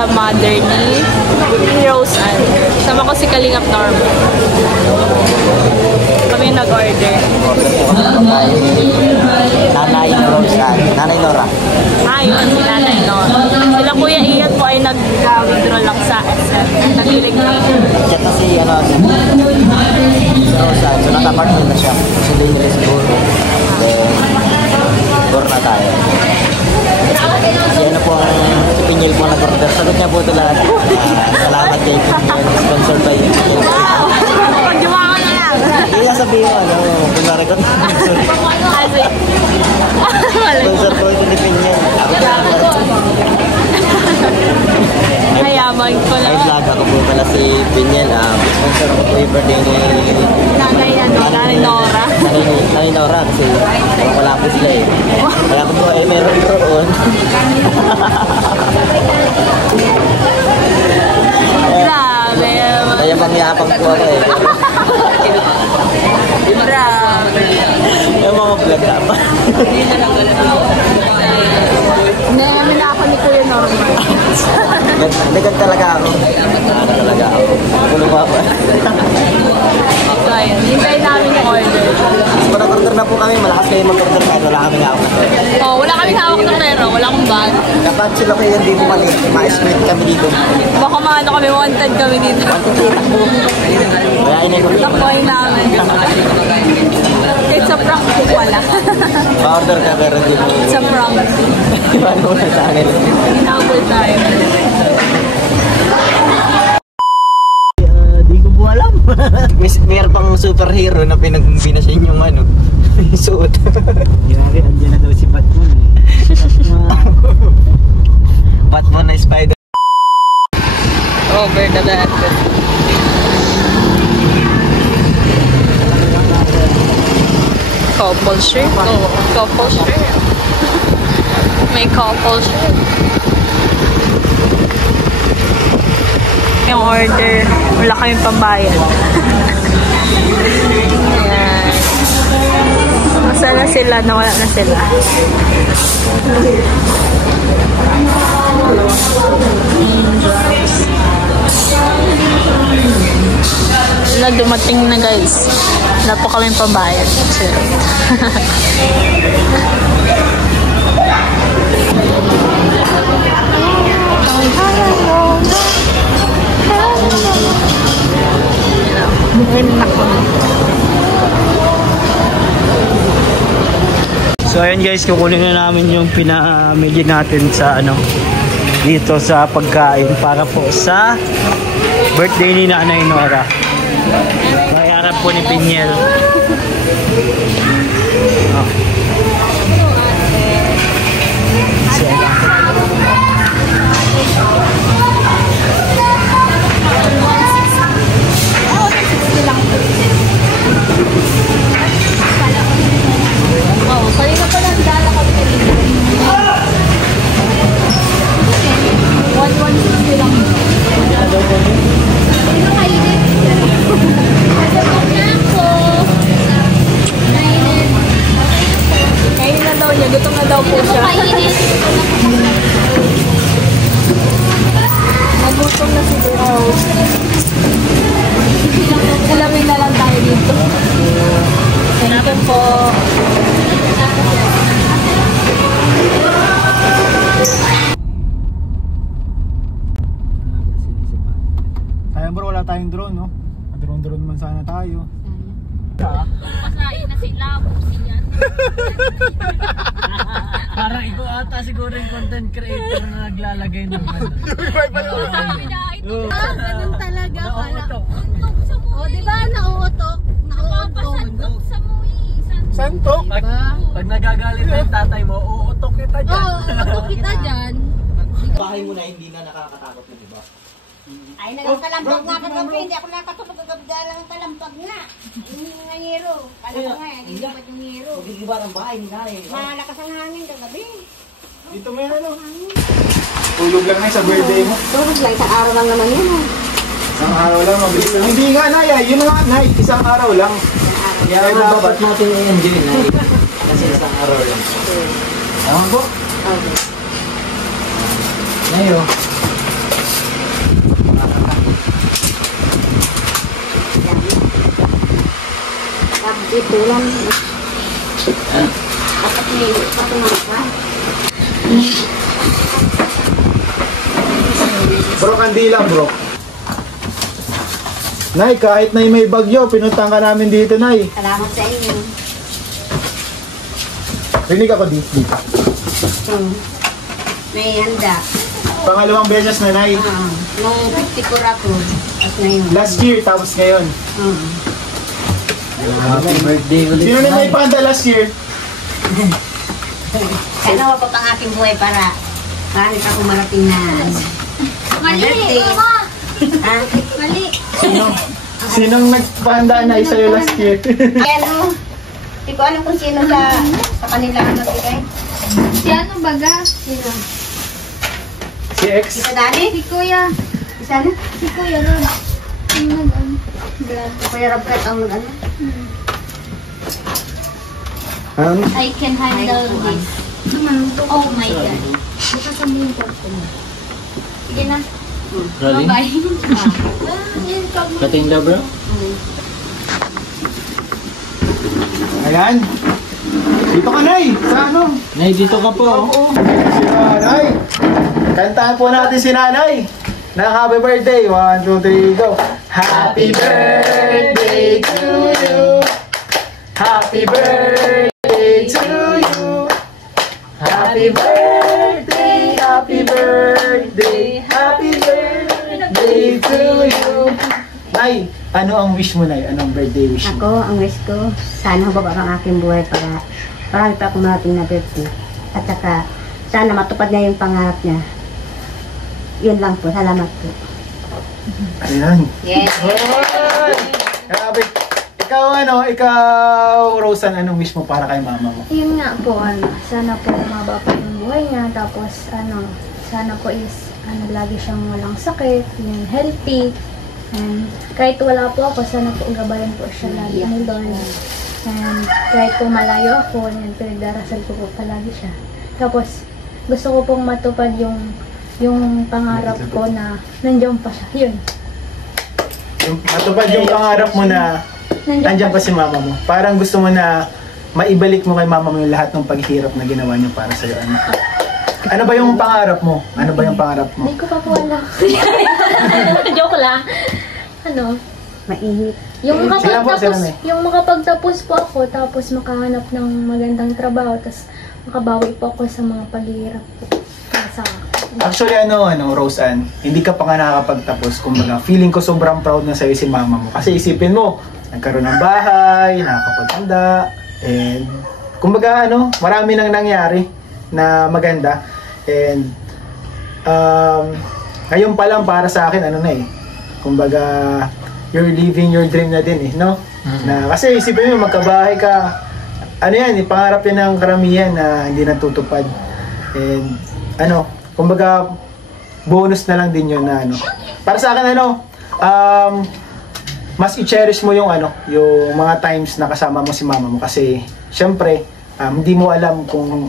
sa mother ni Rose Ann. Sama ko si Kalingap Norma. Kami nag-order. Nanay Rose Ann. Nanay Nora. Yun, si Nanay Nora. Sila Kuya Ian po ay nag-withdraw lang sa SM. Nagilig lang. Chat na si Rose Ann. So naka-partner na siya. Kasi doon nila siguro. Then, door na tayo. Kasi po si Pinyel po nag-order. Sagot niya po ito lahat. Salamat kay Pinyel. Sponsor by Pinyel. Wow! Pag-jumakan na lang. Hindi nga sabihin mo, kunwari ko. Sponsor po ito ni Pinyel. Hayaman ko lang. Ay, vlog ako po pala si Pinyel. Sponsor ako po yung birthday ni Nanay Nora. Nanay Nora kasi wala po sila eh. Kaya ko po ay meron doon. Grabe. Kaya mangyapang po ako eh. Grabe. Yung mga vlog ka pa. Nayamin na ako ni Kuya Norman. Nagag talaga ako. Talaga ako. Pulo pa pa. So ayun, hintayin namin yung order. Mas mag-order na po kami. Malakas kayo mag-order kahit wala kami hawak na pera. Oh, wala kami hawak ng pera. Wala akong bag. Dapat sila kayo hindi mo mali. Ma-estimate kami dito. Baka maano kami, wanted kami dito. Kaya inay ko. Tapoy namin. Kahit sa prank ko wala. Ma-order ka pero hindi mo. Sa prank. Paano mo na sa akin? Hinabol tayo. Di ko po alam. Mayroon pang superhero na pinagbinasin yung ano. Suot. Grabe, andyan na daw si Batman eh. Batman na Spider. Over the land. Couple shirt. Oh, couple shirt. May couple shirt. Yung order, wala kaming pambayad. Ayan. Masa na sila? Nawala na sila. Wala, dumating na guys. Wala po kaming pambayad. So ayun guys, kukunin na namin yung pinamili natin sa ano dito sa pagkain para po sa birthday ni Nanay Nora. Bayaran po ni Pinyel. Wow, kanina pa lang dala kami kanina. 160 lang. Sino kainit? Kainin na daw niya. Gutom na daw po siya. Nagutom na si Rose. Ulamin na lang tayo dito. Ito po. Sayang bro, wala tayong drone, no? Drone man sana tayo. Pasain na sila. Pusiyan. Parang ikaw ata siguro yung content creator na naglalagay ng ano. Ganun talaga. O, diba? Nauutok. Napapasandok sa mui. Santok? Pag nagagalit na yung tatay mo, uutok kita dyan. Uutok kita dyan. Bahay mo na hindi na nakakatakot na, diba? Ay, nagkalampag nga kagabi, hindi ako nakatulog kagabi lang kalampag na. Yung ngayero. Kala ko nga, hindi dapat yung ngayero. Magigiba ng bahay ni Nanay. Malakas ang hangin kagabi. Dito mo yan ano? Tulog lang na sa birthday mo. Tulog lang, isang araw lang naman yun. Isang araw lang, mabilis lang. Hindi nga, Nay. Yun nga, Nay. Isang araw lang. Kaya dapat natin i-enjoy na kasi isang araw lang. Ewan ko? Okay. Ngayon, Ito lang. Dapat may patumakan. Bro, kandila bro. Nay, kahit na may bagyo, pinuntang ka namin dito, Nay. Salamat sa inyo. Rinig ako dito. May handa. Pangalawang beses na, Nay. Nung 54 ako. At ngayon. Last year, tapos ngayon. Happy birthday ulit. Sino na may panda last year? Kaya nawa pa pang aking buhay para maramit ako marating na Mali, birthday. mama. Ha? Mali. Sinong nagpahanda na sa'yo last year? Kaya no, hindi ko alam kung sino sa kanila ang nagbigay. Si ano baga? Sino? Si X? Isa Dani? Si Kuya. Isa na? Si Kuya Ron. Yung vlog. Kuya Robert ang ano? I can handle this. Oh my God. Bukas ang buong korpo mo. Sige na. Rolling? Bye-bye. Kating daw bro? Ayan. Dito ka, Nay. Sa ano? Nay, dito ka po. Si Nanay. Kantahan po natin si Nanay. Na happy birthday. 1, 2, 3, go. Happy birthday to you. Happy birthday to you. Happy birthday, happy birthday, happy birthday to you. Nay, ano ang wish mo, Nay? Anong birthday wish mo? Ako, ang wish ko, sana hubaba ang aking buhay para marami pa akong marating na birthday. At saka, sana matupad niya yung pangarap niya. Yun lang po. Salamat po. Ayan. Yes. Grabe. Ikaw, Rosan, anong wish mo para kay mama mo? Yun nga po, sana po umaba pa yung buhay niya. Tapos, sana po is, lagi siyang walang sakit, yung healthy. And kahit wala po ako, sana po gabayan po siya lagi ni Lord. And kahit po malayo ako, yan, pinagdarasal ko po palagi siya. Tapos, gusto ko pong matupad yung pangarap ko na nandiyan pa siya. Yun. Matupad yung pangarap mo na andyan pa si mama mo. Parang gusto mo na maibalik mo kay mama mo yung lahat ng paghihirap na ginawa niyo para sa'yo. Ano ba yung pangarap mo? Ano ba yung pangarap mo? Hindi ko pa po alam. Joke lang. Mainit. Yung makapagtapos po ako, tapos makahanap ng magandang trabaho, tapos makabawi po ako sa mga paghihirap po. Actually, Roseanne, hindi ka pa nga nakakapagtapos. Kumbaga, feeling ko sobrang proud na sa'yo si mama mo. Kasi isipin mo, nagkaroon ng bahay, nakakapagtanda, and kumbaga, marami nang nangyari na maganda. And, ngayon pa lang para sa akin, kumbaga, you're living your dream na din, no? Na, kasi isipin mo, magkabahay ka, pangarap yan ng karamihan na hindi natutupad. And, kumbaga, bonus na lang din yun na para sa akin, mas i-cherish mo yung yung mga times na kasama mo si mama mo kasi syempre hindi mo alam kung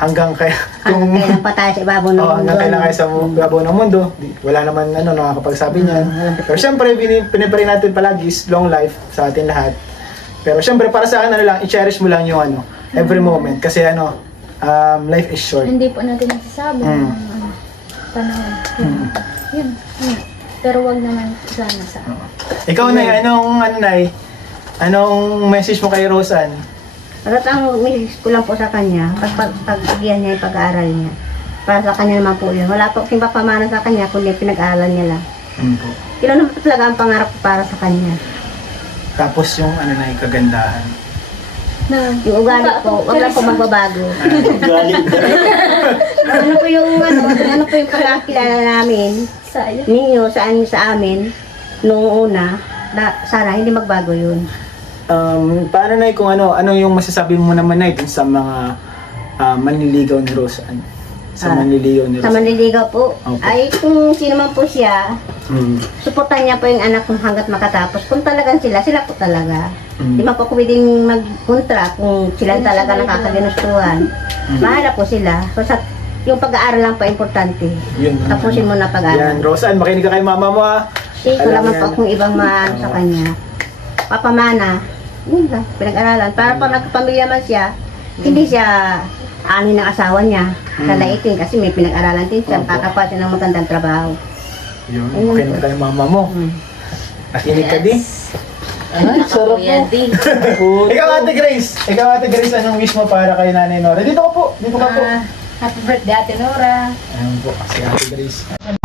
hanggang Kailan pa tayo sa ibabaw ng mundo. Hanggang kailan kayo sa ibabaw ng mundo. Wala naman nakakapagsabi niyan. Pero syempre pinipray natin palagi is long life sa atin lahat. Pero syempre para sa akin i-cherish mo lang yung every moment kasi life is short. Hindi po natin nasasabi ng panahon. Yun. Pero wag naman sana sa Ikaw, Nay, anong message mo kay Roseanne? At ang message ko lang po sa kanya, pagpagyan niya yung pag-aaral niya. Para sa kanya naman po yun. Wala po kasing papamanan sa kanya, kundi pinag-aaralan niya lang. Yun naman po talaga ang pangarap ko para sa kanya. Tapos yung kagandahan. Yung ugali po, wag lang po magbabago. Ano po yung pagkakilala namin ninyo sa amin noong una, sana hindi magbago yun. Paano, Nay, kung ano yung masasabi mo naman, Nay, sa mga manliligaw ni Roseanne? Sa manliligaw po. Okay. Ay, kung sino man po siya, suportahan niya po yung anak kung hanggat makatapos. Kung talagang sila po talaga. Di man po pwedeng magkontra kung sila talaga nakakaginustuhan. Mahala po sila. So, yung pag-aaral lang pa importante. Yun. Tapusin mo na Yan, pag-aaral. Roseanne, makinig ka kay mama mo ha. Wala Alam man yan. po akong ibang maano sa kanya. Papamana, yun lang, pinag-aralan. Para pag nagpamilya man siya, hindi siya ani ng asawa niya. Lalaitin kasi may pinag-aralan din siya. Opo. Kakakuha siya ng magandang trabaho. Yun, Ayun makinig po. ka kay mama mo. Nakinig ka din. Ay, sarap po. Ikaw Ate Grace, anong wish mo para kay Nanay Nora? Dito ka po, dito ka po. Happy birthday, Ate Nora. Ayun po, si Ate Grace.